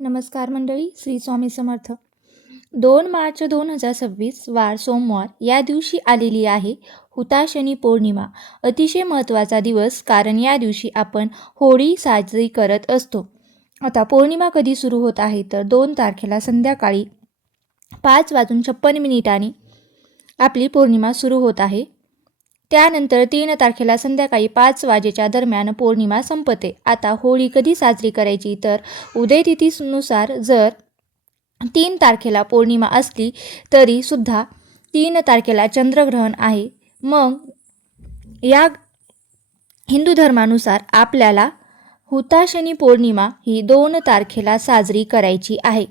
नमस्कार मंडळी, श्री स्वामी समर्थ. 2 मार्च 2026 वार सोमवार या दिवशी आलेली आहे हुताशनी पौर्णिमा. अतिशय महत्त्वाचा दिवस, कारण या दिवशी आपण होळी साजरी करत असतो. आता पौर्णिमा कधी सुरू होत आहे तर 2 तारखेला संध्याकाळी 5:56 आपली पौर्णिमा सुरू होत आहे. त्यानंतर 3 तारखेला संध्याकाळी 5 वाजेच्या दरम्यान पौर्णिमा संपते. आता होळी कधी साजरी करायची तर उदयतिथीनुसार जर 3 तारखेला पौर्णिमा असली तरी सुद्धा 3 तारखेला चंद्रग्रहण आहे. मग या हिंदू धर्मानुसार आपल्याला हुताशनी पौर्णिमा ही 2 तारखेला साजरी करायची आहे.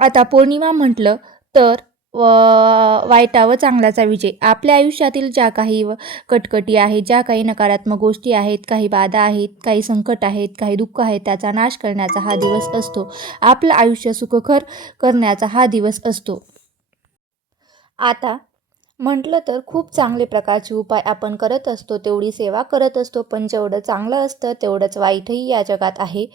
आता पौर्णिमा म्हटलं तर वाईटावर चांगल्याचा विजय. आपल्या आयुष्यातील ज्या काही कटकटी आहेत, ज्या काही नकारात्मक गोष्टी आहेत, काही बाधा आहेत, काही संकट आहेत, काही दुःख आहेत, त्याचा नाश करण्याचा हा दिवस असतो. आपलं आयुष्य सुखकर करण्याचा हा दिवस असतो. आता म्हटलं तर खूप चांगले प्रकारचे उपाय आपण करत असतो, तेवढी सेवा करत असतो, पण जेवढं चांगलं असतं तेवढंच वाईटही या जगात आहे.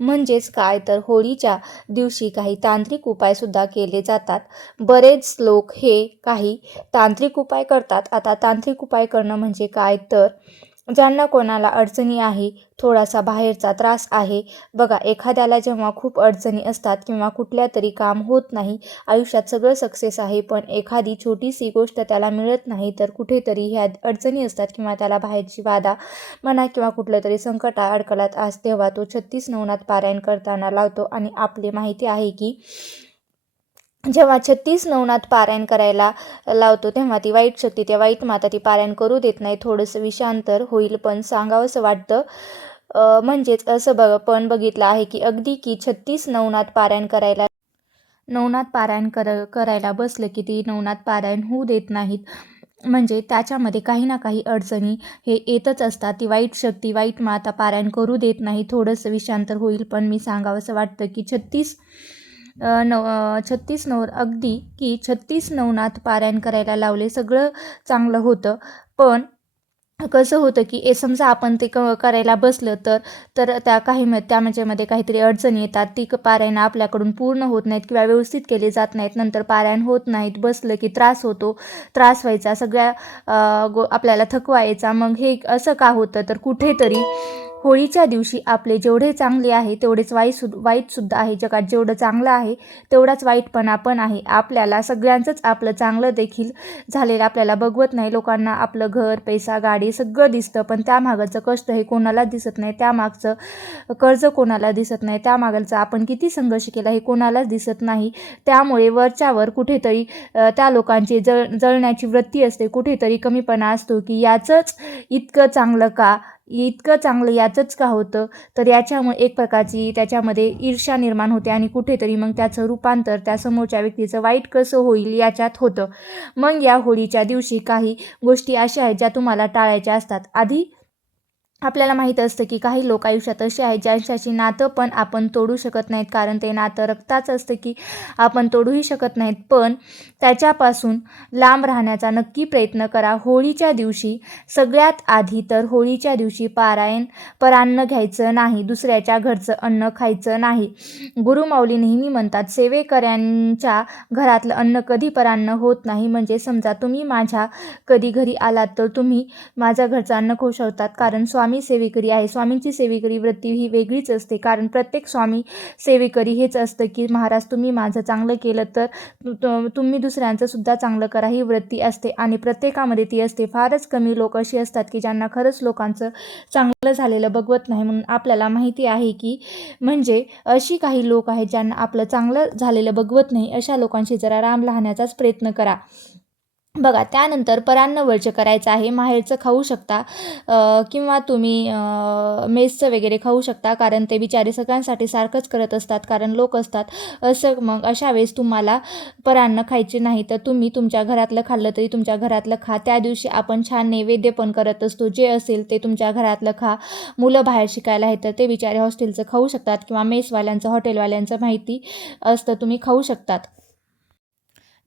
म्हणजेच काय तर होळीच्या दिवशी काही तांत्रिक उपायसुद्धा केले जातात. बरेच लोक हे काही तांत्रिक उपाय करतात. आता तांत्रिक उपाय करणं म्हणजे काय तर ज्यांना कोणाला अडचणी आहे, थोडासा बाहेरचा त्रास आहे. बघा, एखाद्याला जेव्हा खूप अडचणी असतात किंवा कुठल्या तरी काम होत नाही, आयुष्यात सगळं सक्सेस आहे, पण एखादी छोटीशी गोष्ट त्याला मिळत नाही, तर कुठेतरी ह्या अडचणी असतात किंवा त्याला बाहेरची बाधा म्हणा किंवा कुठलं तरी संकट अडकलात आज, तेव्हा तो 36 नवनाथ पारायण करताना लावतो. आणि आपली माहिती आहे की जेव्हा 36 नवनाथ पारायण करायला लावतो तेव्हा ती वाईट शक्ती, त्या वाईट माता ती पारायण करू देत नाही. थोडंसं विषांतर होईल, पण सांगावंसं वाटतं. म्हणजेच असं बघितलं आहे की अगदी की 36 नवनाथ पारायण करायला बसलं की ती नवनाथ पारायण होऊ देत नाहीत. म्हणजे त्याच्यामध्ये काही ना काही अडचणी हे येतच असतात. ती वाईट शक्ती, वाईट माता पारायण करू देत नाही. थोडंसं विषांतर होईल, पण मी सांगावंसं वाटतं की 36 अगदी की 36 नवनाथ पारायण करायला लावले, सगळं चांगलं होतं. पण कसं होतं की समजा आपण ते करायला बसलं तर त्यामध्ये काहीतरी अडचणी येतात. ती पारायण आपल्याकडून पूर्ण होत नाहीत किंवा व्यवस्थित केले जात नाहीत. नंतर पारायण होत नाहीत, बसलं की त्रास होतो, त्रास व्हायचा, सगळ्या आपल्याला थकवा यायचा. मग हे असं का होतं तर कुठेतरी होळीच्या दिवशी आपले जेवढे चांगले आहे तेवढेच वाईटसुद्धा आहे. जगात जेवढं चांगलं आहे तेवढाच वाईटपणा पण आहे. आपल्याला सगळ्यांचंच आपलं चांगलं देखील झालेलं आपल्याला बघवत नाही. लोकांना आपलं घर, पैसा, गाडी सगळं दिसतं, पण त्यामागचं कष्ट हे कोणालाच दिसत नाही. त्यामागचं कर्ज कोणाला दिसत नाही. त्यामागचा आपण किती संघर्ष केला हे कोणालाच दिसत नाही. त्यामुळे वरच्यावर कुठेतरी त्या लोकांची जळण्याची वृत्ती असते. कुठेतरी कमीपणा असतो की याचंच इतकं चांगलं याचंच का होतं, तर याच्यामुळे एक प्रकारची त्याच्यामध्ये ईर्ष्या निर्माण होते आणि कुठेतरी मग त्याचं रूपांतर त्या समोरच्या व्यक्तीचं वाईट कसं होईल याच्यात होतं. मग या होळीच्या दिवशी काही गोष्टी अशा आहेत ज्या तुम्हाला टाळायच्या असतात. आधी आपल्याला माहीत असतं की काही लोक आयुष्यात असे आहेत ज्यांच्याशी नातं पण आपण तोडू शकत नाहीत, कारण ते नातं रक्ताचं असतं की आपण तोडूही शकत नाहीत. पण त्याच्यापासून लांब राहण्याचा नक्की प्रयत्न करा. होळीच्या दिवशी सगळ्यात आधी तर होळीच्या दिवशी परान्न घ्यायचं नाही, दुसऱ्याच्या घरचं अन्न खायचं नाही. गुरुमाऊली नेहमी म्हणतात, सेवेकऱ्यांच्या घरातलं अन्न कधी परान्न होत नाही. म्हणजे समजा तुम्ही माझ्या कधी घरी आलात तर तुम्ही माझ्या घरचं अन्न खाऊ शकतात, कारण स्वामी सेवेकरी आहे. स्वामींची सेवेकरी वृत्ती ही वेगळीच असते, कारण प्रत्येक स्वामी सेवेकरी हेच असतं की महाराज तुम्ही माझं चांगलं केलं तर तुम्ही दुसऱ्यांचं सुद्धा चांगलं करा, ही वृत्ती असते आणि प्रत्येकामध्ये ती असते. फारच कमी लोक अशी असतात की ज्यांना खरंच लोकांचं चांगलं झालेलं बघवत नाही. म्हणून आपल्याला माहिती आहे की म्हणजे अशी काही लोक आहेत ज्यांना आपलं चांगलं झालेलं बघवत नाही. अशा लोकांशी जरा राम राहण्याचाच प्रयत्न करा. बघा, त्यानंतर परान्न वर्ज करायचं आहे. माहेरचं खाऊ शकता किंवा तुम्ही मेसचं वगैरे खाऊ शकता, कारण ते बिचारे सगळ्यांसाठी सारखंच करत असतात, कारण लोक असतात असं. मग अशा वेळेस तुम्हाला परान्न खायचे नाही, तर तुम्ही तुमच्या घरातलं खाल्लं तरी तुमच्या घरातलं खा. त्या दिवशी आपण छान नैवेद्य पण करत असतो. जे असेल ते तुमच्या घरातलं खा. मुलं बाहेर शिकायला आहेत तर ते बिचारे हॉस्टेलचं खाऊ शकतात किंवा मेसवाल्यांचं, हॉटेलवाल्यांचं माहिती असतं, तुम्ही खाऊ शकतात.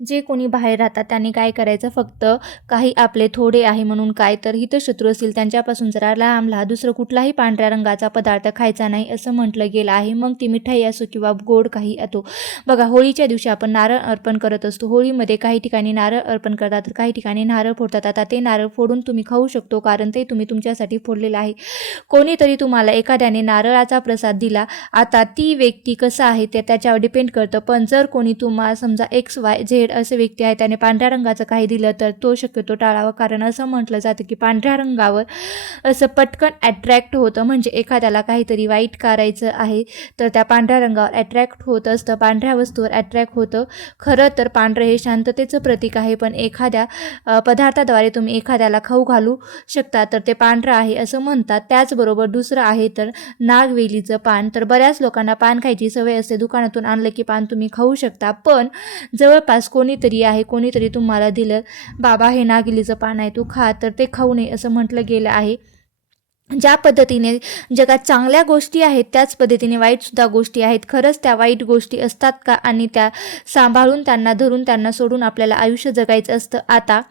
जे कोणी बाहेर राहतात त्यांनी काय करायचं, फक्त काही आपले थोडे आहे म्हणून काय तर हितशत्रू असतील त्यांच्यापासून जरा लांब राहा. दुसरं कुठलाही पांढऱ्या रंगाचा पदार्थ खायचा नाही असं म्हटलं गेलं आहे. मग ती मिठाई असो किंवा गोड काही असो. बघा, होळीच्या दिवशी आपण नारळ अर्पण करत असतो. होळीमध्ये काही ठिकाणी नारळ अर्पण करतात तर काही ठिकाणी नारळ फोडतात. आता ते नारळ फोडून तुम्ही खाऊ शकतो, कारण ते तुम्ही तुमच्यासाठी फोडलेलं आहे. कोणीतरी तुम्हाला एखाद्याने नारळाचा प्रसाद दिला, आता ती व्यक्ती कसं आहे ते त्याच्यावर डिपेंड करतं. पण जर कोणी तुम्हाला समजा XYZ असे व्यक्ती आहे त्याने पांढऱ्या रंगाचं काही दिलं तर तो शक्यतो टाळावा, कारण असं म्हटलं जातं की पांढऱ्या रंगावर असं पटकन अट्रॅक्ट होतं. म्हणजे एखाद्याला काहीतरी वाईट करायचं आहे तर त्या पांढऱ्या रंगावर अट्रॅक्ट होत असतं, पांढऱ्या वस्तूवर अट्रॅक्ट होतं. खरं तर पांढरं हे शांततेचं प्रतीक आहे, पण एखाद्या पदार्थाद्वारे तुम्ही एखाद्याला खाऊ घालू शकता तर ते पांढरं आहे असं म्हणतात. त्याचबरोबर दुसरं आहे तर नागवेलीचं पान. तर बऱ्याच लोकांना पान खायची सवय असते, दुकानातून आणलं की पान तुम्ही खाऊ शकता. पण जवळपास कोणीतरी तुम्हाला दिलं, बाबा हे नागवेलीचं पान आहे तू खा, तर ते खाऊ नये असं म्हटलं गेलं आहे. ज्या पद्धतीने जगात चांगल्या गोष्टी आहेत त्याच पद्धतीने वाईटसुद्धा गोष्टी आहेत. खरंच त्या वाईट गोष्टी असतात का, आणि त्या सांभाळून त्यांना धरून त्यांना सोडून आपल्याला आयुष्य जगायचं असतं. आता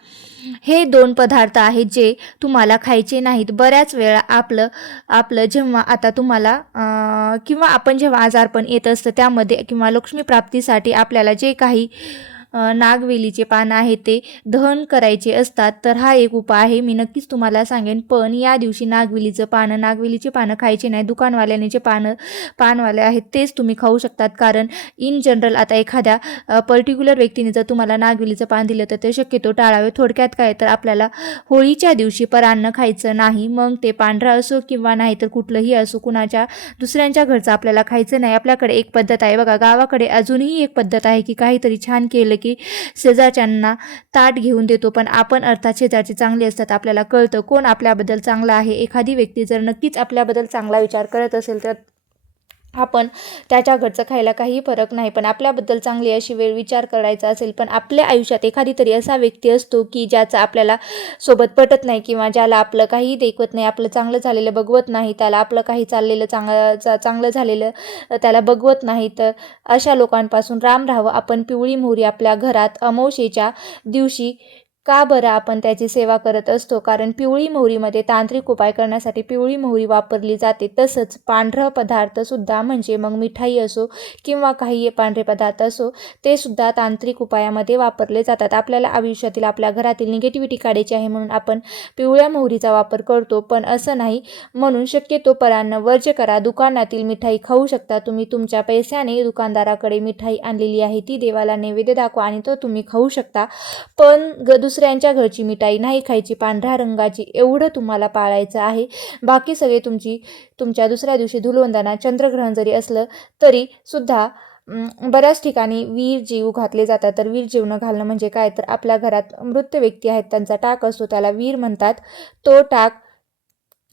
हे 2 पदार्थ आहेत जे तुम्हाला खायचे नाहीत. बऱ्याच वेळा आपलं जेव्हा आता तुम्हाला किंवा आपण जेव्हा आजारपण येत असतं त्यामध्ये किंवा लक्ष्मी प्राप्तीसाठी आपल्याला जे काही नागवेलीचे पान आहे ते दहन करायचे असतात. तर हा एक उपाय आहे, मी नक्कीच तुम्हाला सांगेन. पण या दिवशी नागवेलीचे पानं खायचे नाही. दुकानवाल्याने जे पानवाले आहेत तेच तुम्ही खाऊ शकतात, कारण इन जनरल आता एखाद्या पर्टिक्युलर व्यक्तीने जर तुम्हाला नागवेलीचं पान दिलं तर ते शक्यतो टाळावे. थोडक्यात काय तर आपल्याला होळीच्या दिवशी परान्न खायचं नाही. मग ते पांढरं असो किंवा नाही तर कुठलंही असो, दुसऱ्यांच्या घरचं आपल्याला खायचं नाही. आपल्याकडे एक पद्धत आहे बघा, गावाकडे अजूनही एक पद्धत आहे की काहीतरी छान केलं की शेजारच्यांना ताट घेऊन देतो. पण आपण अर्थात शेजारचे चांगले असतात, आपल्याला कळतं कोण आपल्याबद्दल चांगला आहे. एखादी व्यक्ती जर नक्कीच आपल्याबद्दल चांगला विचार करत असेल तर आपण त्याच्या घरचं खायला काही फरक नाही. पण आपल्याबद्दल चांगली अशी वेळ विचार करायचा असेल, पण आपल्या आयुष्यात एखादी तरी असा व्यक्ती असतो की ज्याचा आपल्याला सोबत पटत नाही किंवा ज्याला आपलं काही देखवत नाही, आपलं चांगलं झालेलं बघवत नाही, त्याला आपलं काही चाललेलं चांगलं झालेलं त्याला बघवत नाही. तर अशा लोकांपासून राम राहावं. आपण पिवळी मोहरी आपल्या घरात अमावस्येच्या दिवशी का बरं आपण त्याची सेवा करत असतो, कारण पिवळी मोहरीमध्ये तांत्रिक उपाय करण्यासाठी पिवळी मोहरी वापरली जाते. तसंच पांढरं पदार्थसुद्धा, म्हणजे मग मिठाई असो किंवा काही पांढरे पदार्थ असो, ते सुद्धा तांत्रिक उपायामध्ये वापरले जातात. आपल्याला आयुष्यातील आपल्या घरातील निगेटिव्हिटी काढायची आहे म्हणून आपण पिवळ्या मोहरीचा वापर करतो, पण असं नाही. म्हणून शक्यतो परान्न वर्ज्य करा. दुकानातील मिठाई खाऊ शकता तुम्ही, तुमच्या पैशाने दुकानदाराकडे मिठाई आणलेली आहे ती देवाला नैवेद्य दाखवा आणि तो तुम्ही खाऊ शकता. पण दुसऱ्यांच्या घरची मिठाई नाही खायची, पांढऱ्या रंगाची, एवढं तुम्हाला पाळायचं आहे. बाकी सगळे तुमच्या दुसऱ्या दिवशी धुलवंदना चंद्रग्रहण जरी असलं तरी सुद्धा बऱ्याच ठिकाणी वीर जीव घातले जातात. तर वीर जीव न घालणं म्हणजे काय तर आपल्या घरात मृत व्यक्ती आहेत त्यांचा टाक असतो, त्याला वीर म्हणतात. तो टाक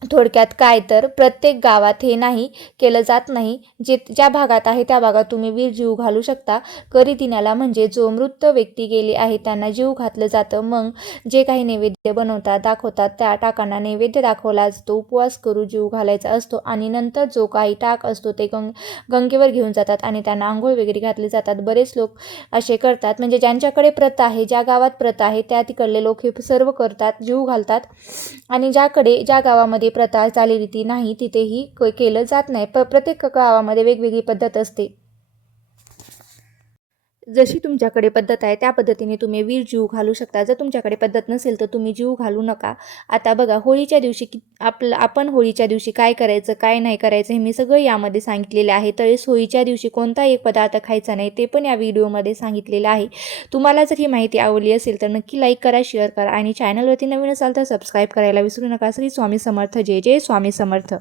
थोडक्यात काय तर प्रत्येक गावात हे नाही केलं जात नाही. ज्या भागात आहे त्या भागात तुम्ही वीर जीव घालू शकता. करी दिनाला म्हणजे जो मृत व्यक्ती गेले आहे त्यांना जीव घातलं जातं. मग जे काही नैवेद्य दाखवतात त्या टाकांना नैवेद्य दाखवला असतो, उपवास करू जीव घालायचा असतो आणि नंतर जो काही टाक असतो ते गंगेवर घेऊन जातात आणि त्यांना आंघोळ वगैरे घातले जातात. बरेच लोक असे करतात, म्हणजे ज्यांच्याकडे प्रथा आहे, ज्या गावात प्रथा आहे त्या तिकडले लोक हे सर्व करतात, जीव घालतात. आणि ज्या गावामध्ये प्रथा चालीरीती नाही तिथेही केलं जात नाही. प्रत्येक गावामध्ये वेगवेगळी पद्धत असते. जशी तुमच्याकडे पद्धत आहे त्या पद्धतीने तुम्ही वीर जीव घालू शकता. जर तुमच्याकडे पद्धत नसेल तर तुम्ही जीव घालू नका. आता बघा, होळीच्या दिवशी आपण होळीच्या दिवशी काय करायचं काय नाही करायचं हे मी सगळं यामध्ये सांगितलेलं आहे. तरीच होळीच्या दिवशी कोणता एक पदार्थ खायचा नाही ते पण या व्हिडिओमध्ये सांगितलेलं आहे. तुम्हाला जर ही माहिती आवडली असेल तर नक्की लाईक करा, शेअर करा आणि चॅनलवरती नवीन असाल तर सबस्क्राईब करायला विसरू नका. श्री स्वामी समर्थ. जय जय स्वामी समर्थ.